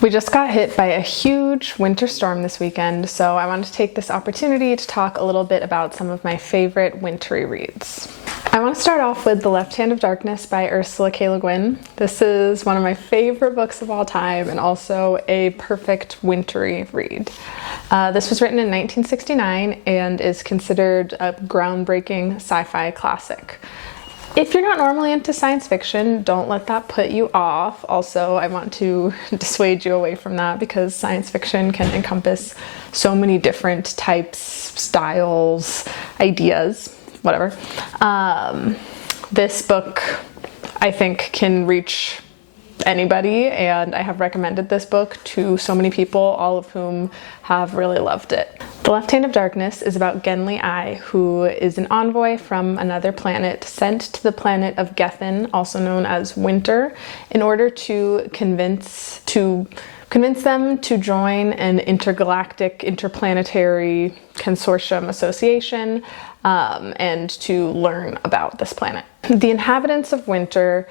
We just got hit by a huge winter storm this weekend, so I wanted to take this opportunity to talk a little bit about some of my favorite wintry reads. I want to start off with The Left Hand of Darkness by Ursula K. LeGuin. This is one of my favorite books of all time and also a perfect wintry read. This was written in 1969 and is considered a groundbreaking sci-fi classic. If you're not normally into science fiction, don't let that put you off. Also, I want to dissuade you away from that because science fiction can encompass so many different types, styles, ideas, whatever. This book, I think, can reach anybody, and I have recommended this book to so many people, all of whom have really loved it. The Left Hand of Darkness is about Genli Ai, who is an envoy from another planet sent to the planet of Gethin, also known as Winter, in order to convince them to join an intergalactic, interplanetary consortium association and to learn about this planet. The inhabitants of Winter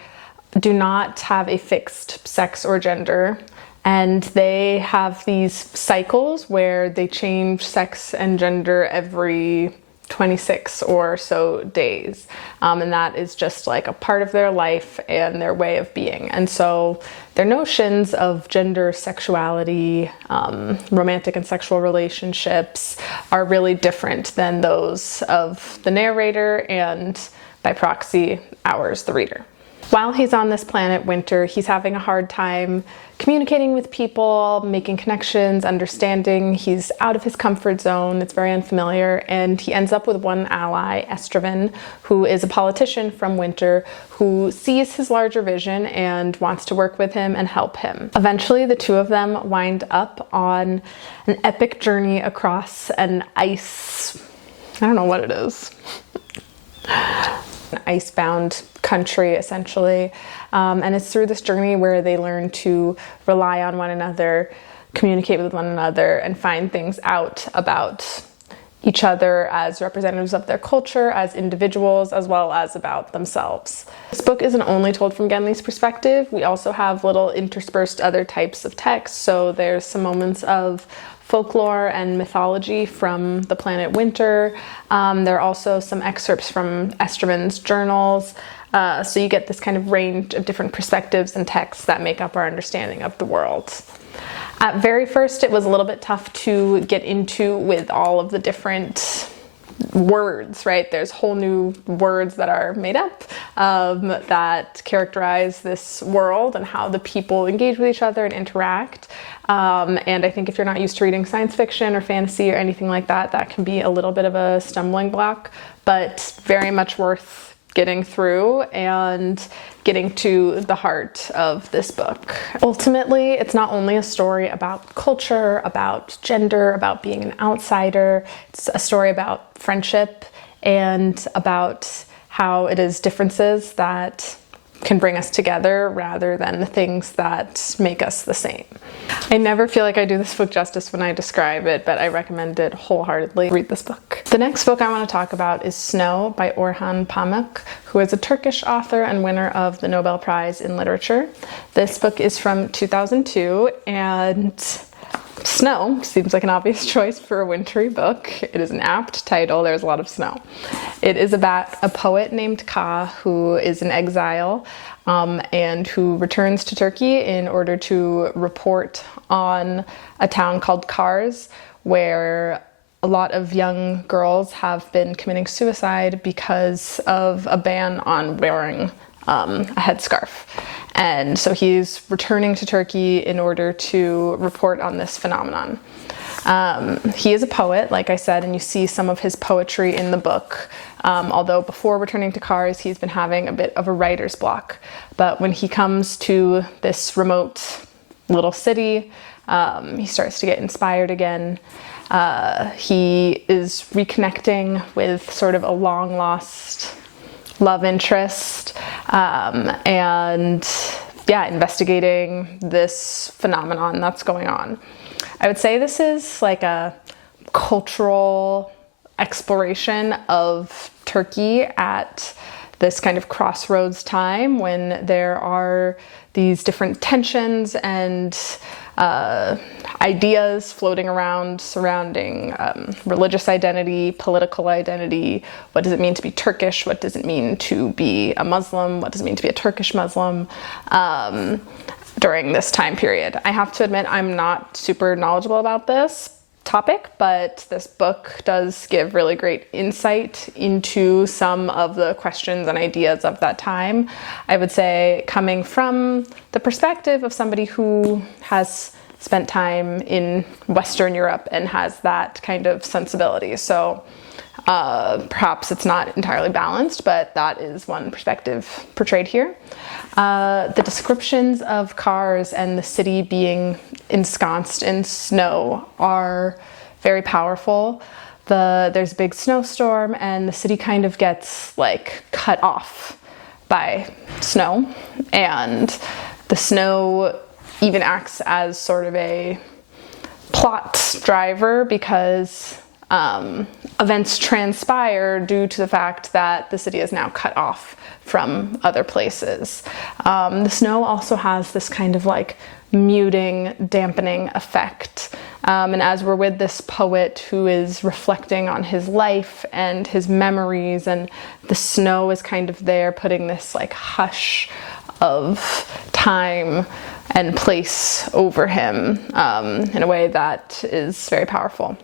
do not have a fixed sex or gender, and they have these cycles where they change sex and gender every 26 or so days, and that is just like a part of their life and their way of being. And so their notions of gender, sexuality, romantic and sexual relationships are really different than those of the narrator and, by proxy, ours, the reader. While he's on this planet, Winter, he's having a hard time communicating with people, making connections, understanding. He's out of his comfort zone. It's very unfamiliar. And he ends up with one ally, Estraven, who is a politician from Winter, who sees his larger vision and wants to work with him and help him. Eventually, the two of them wind up on an epic journey across an ice... I don't know what it is. An icebound country, essentially, and it's through this journey where they learn to rely on one another, communicate with one another, and find things out about each other as representatives of their culture, as individuals, as well as about themselves. This book isn't only told from Genli's perspective. We also have little interspersed other types of text, so there's some moments of folklore and mythology from the planet Winter. There are also some excerpts from Estraven's journals, so you get this kind of range of different perspectives and texts that make up our understanding of the world. At very first, it was a little bit tough to get into with all of the different words, right? There's whole new words that are made up that characterize this world and how the people engage with each other and interact. And I think if you're not used to reading science fiction or fantasy or anything like that, that can be a little bit of a stumbling block, but very much worth getting through and getting to the heart of this book. Ultimately, it's not only a story about culture, about gender, about being an outsider. It's a story about friendship and about how it is differences that can bring us together rather than the things that make us the same. I never feel like I do this book justice when I describe it, but I recommend it wholeheartedly. Read this book. The next book I want to talk about is Snow by Orhan Pamuk, who is a Turkish author and winner of the Nobel Prize in Literature. This book is from 2002, and snow seems like an obvious choice for a wintry book. It is an apt title. There's a lot of snow. It is about a poet named Ka who is in exile and who returns to Turkey in order to report on a town called Kars, where a lot of young girls have been committing suicide because of a ban on wearing a headscarf. And so he's returning to Turkey in order to report on this phenomenon. He is a poet, like I said, and you see some of his poetry in the book. Although before returning to Kars, he's been having a bit of a writer's block. But when he comes to this remote little city, he starts to get inspired again. He is reconnecting with sort of a long-lost love interest, and investigating this phenomenon that's going on. I would say this is like a cultural exploration of Turkey at this kind of crossroads time when there are these different tensions and ideas floating around surrounding religious identity, political identity. What does it mean to be Turkish? What does it mean to be a Muslim? What does it mean to be a Turkish Muslim during this time period? I have to admit I'm not super knowledgeable about this topic, but this book does give really great insight into some of the questions and ideas of that time. I would say coming from the perspective of somebody who has spent time in Western Europe and has that kind of sensibility. So perhaps it's not entirely balanced, but that is one perspective portrayed here. The descriptions of cars and the city being ensconced in snow are very powerful. There's a big snowstorm and the city kind of gets like cut off by snow, and the snow even acts as sort of a plot driver because events transpire due to the fact that the city is now cut off from other places. The snow also has this kind of like muting, dampening effect. And as we're with this poet who is reflecting on his life and his memories, and the snow is kind of there putting this like hush of time and place over him in a way that is very powerful.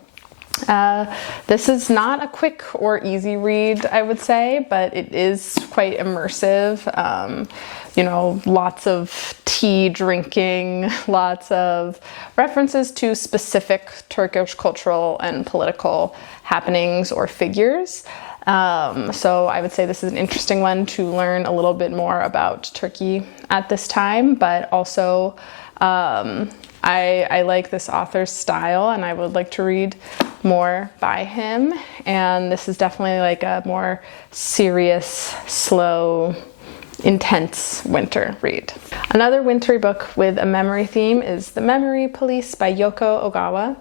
This is not a quick or easy read, I would say, but it is quite immersive. Lots of tea drinking, lots of references to specific Turkish cultural and political happenings or figures. So I would say this is an interesting one to learn a little bit more about Turkey at this time, but also I like this author's style and I would like to read more by him. And this is definitely like a more serious, slow, intense winter read. Another wintry book with a memory theme is The Memory Police by Yoko Ogawa.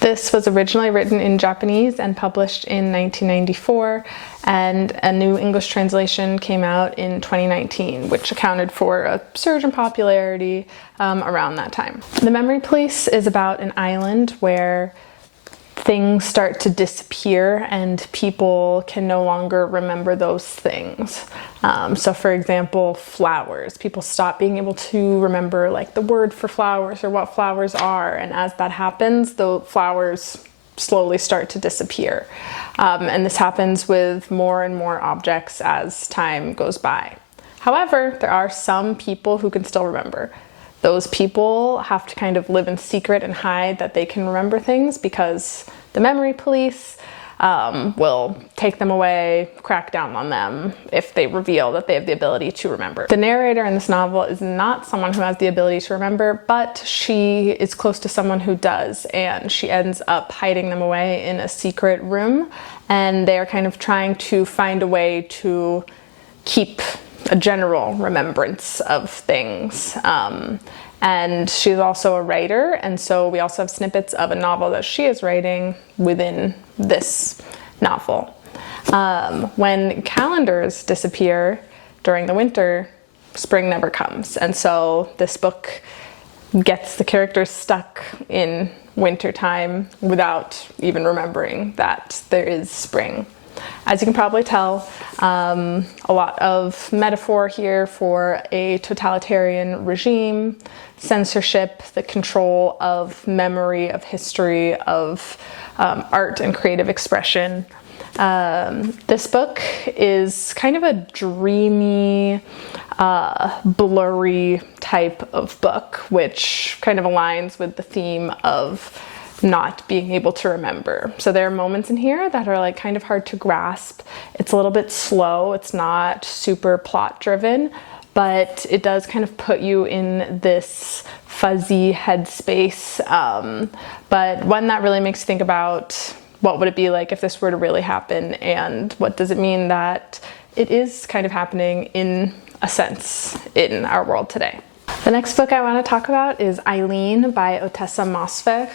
This was originally written in Japanese and published in 1994, and a new English translation came out in 2019, which accounted for a surge in popularity around that time. The Memory Police is about an island where things start to disappear and people can no longer remember those things. So for example, flowers. People stop being able to remember like the word for flowers or what flowers are, and as that happens, the flowers slowly start to disappear. And this happens with more and more objects as time goes by. However, there are some people who can still remember. Those people have to kind of live in secret and hide that they can remember things, because the memory police will take them away, crack down on them if they reveal that they have the ability to remember. The narrator in this novel is not someone who has the ability to remember, but she is close to someone who does, and she ends up hiding them away in a secret room, and they're kind of trying to find a way to keep a general remembrance of things. And she's also a writer, and so we also have snippets of a novel that she is writing within this novel. When calendars disappear during the winter, spring never comes, and so this book gets the characters stuck in wintertime without even remembering that there is spring. As you can probably tell, a lot of metaphor here for a totalitarian regime, censorship, the control of memory, of history, of art and creative expression. This book is kind of a dreamy, blurry type of book, which kind of aligns with the theme of not being able to remember. So there are moments in here that are like kind of hard to grasp. It's a little bit slow. It's not super plot driven, but it does kind of put you in this fuzzy headspace. But one that really makes you think about what would it be like if this were to really happen, and what does it mean that it is kind of happening in a sense in our world today. The next book I want to talk about is Eileen by Ottessa Moshfegh.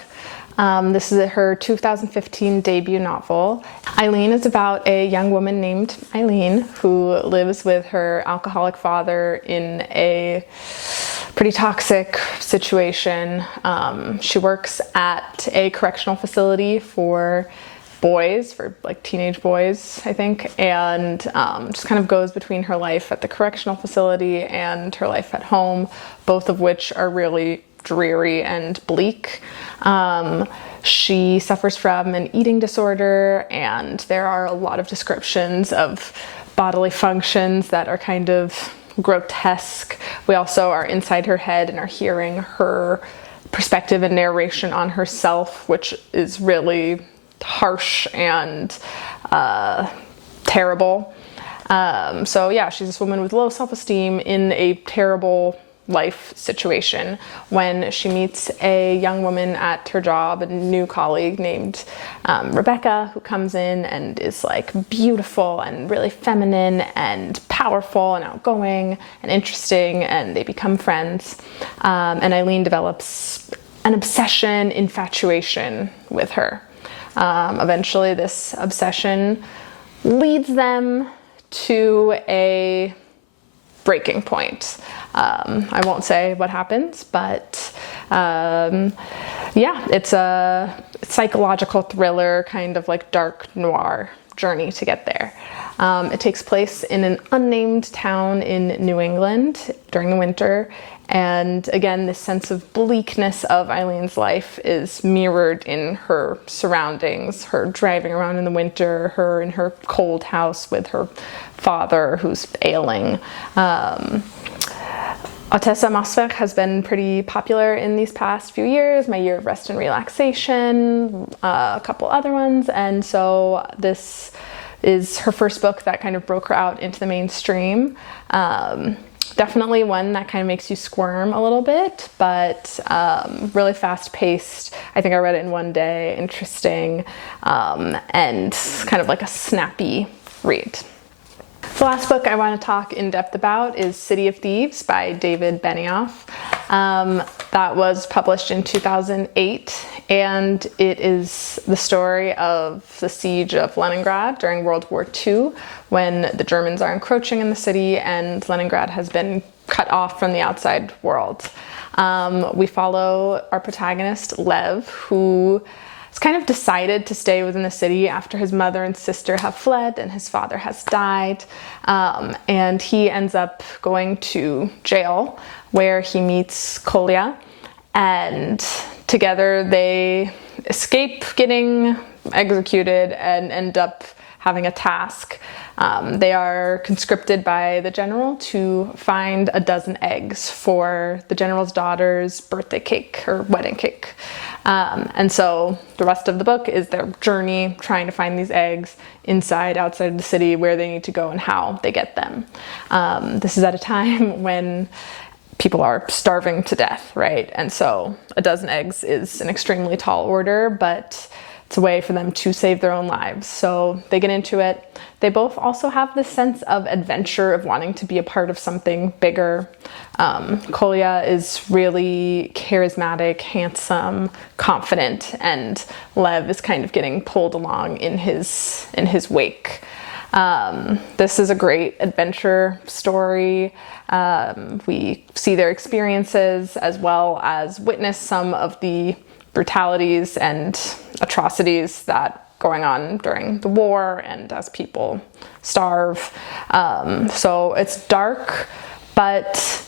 This is her 2015 debut novel. Eileen is about a young woman named Eileen who lives with her alcoholic father in a pretty toxic situation. She works at a correctional facility for boys, for like teenage boys, I think, and just kind of goes between her life at the correctional facility and her life at home, both of which are really dreary and bleak. She suffers from an eating disorder, and there are a lot of descriptions of bodily functions that are kind of grotesque. We also are inside her head and are hearing her perspective and narration on herself, which is really harsh and terrible. So yeah, she's this woman with low self-esteem in a terrible life situation when she meets a young woman at her job, a new colleague named Rebecca, who comes in and is like beautiful and really feminine and powerful and outgoing and interesting, and they become friends. And Eileen develops an obsession, infatuation with her. Eventually this obsession leads them to a breaking point. I won't say what happens, but yeah, it's a psychological thriller, kind of like dark noir journey to get there. It takes place in an unnamed town in New England during the winter. And again, this sense of bleakness of Eileen's life is mirrored in her surroundings, her driving around in the winter, her in her cold house with her father who's ailing. Ottessa Moshfegh has been pretty popular in these past few years, My Year of Rest and Relaxation, a couple other ones, and so this is her first book that kind of broke her out into the mainstream. Definitely one that kind of makes you squirm a little bit, but really fast-paced. I think I read it in one day, interesting, and kind of like a snappy read. The last book I want to talk in depth about is City of Thieves by David Benioff. That was published in 2008, and it is the story of the siege of Leningrad during World War II, when the Germans are encroaching in the city and Leningrad has been cut off from the outside world. We follow our protagonist, Lev, who has kind of decided to stay within the city after his mother and sister have fled and his father has died. And he ends up going to jail where he meets Kolya, and together they escape getting executed and end up having a task. They are conscripted by the general to find a dozen eggs for the general's daughter's birthday cake or wedding cake. And so the rest of the book is their journey trying to find these eggs inside, outside of the city, where they need to go and how they get them. This is at a time when people are starving to death, right? And so a dozen eggs is an extremely tall order, but it's a way for them to save their own lives. So they get into it. They both also have this sense of adventure, of wanting to be a part of something bigger. Kolya is really charismatic, handsome, confident, and Lev is kind of getting pulled along in his wake. This is a great adventure story. We see their experiences as well as witness some of the brutalities and atrocities that going on during the war and as people starve. So it's dark, but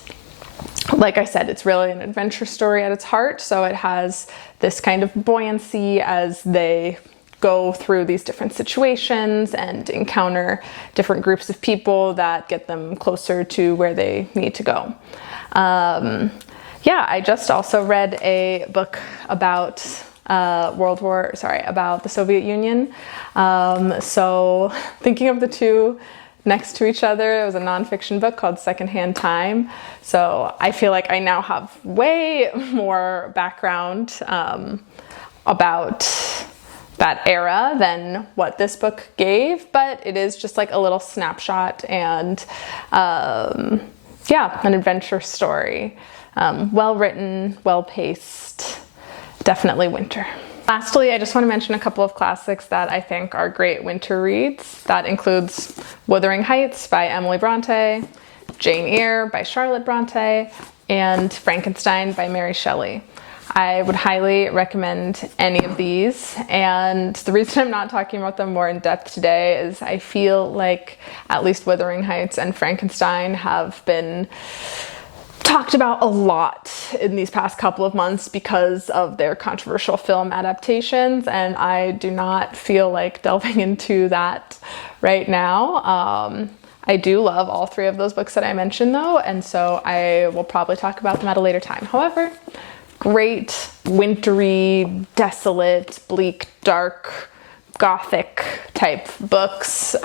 like I said, it's really an adventure story at its heart. So it has this kind of buoyancy as they go through these different situations and encounter different groups of people that get them closer to where they need to go. Yeah, I just also read a book about about the Soviet Union. So thinking of the two next to each other, it was a nonfiction book called Secondhand Time. So I feel like I now have way more background about that era than what this book gave, but it is just like a little snapshot and yeah, an adventure story. Well written, well paced, definitely winter. Lastly, I just want to mention a couple of classics that I think are great winter reads. That includes Wuthering Heights by Emily Bronte, Jane Eyre by Charlotte Bronte, and Frankenstein by Mary Shelley. I would highly recommend any of these, and the reason I'm not talking about them more in depth today is I feel like at least Wuthering Heights and Frankenstein have been talked about a lot in these past couple of months because of their controversial film adaptations, and I do not feel like delving into that right now. I do love all three of those books that I mentioned though, and so I will probably talk about them at a later time. However, great, wintry, desolate, bleak, dark, gothic type books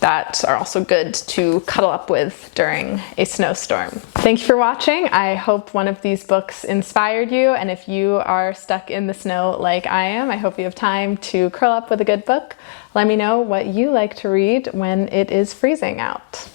that are also good to cuddle up with during a snowstorm. Thank you for watching. I hope one of these books inspired you, and if you are stuck in the snow like I am, I hope you have time to curl up with a good book. Let me know what you like to read when it is freezing out.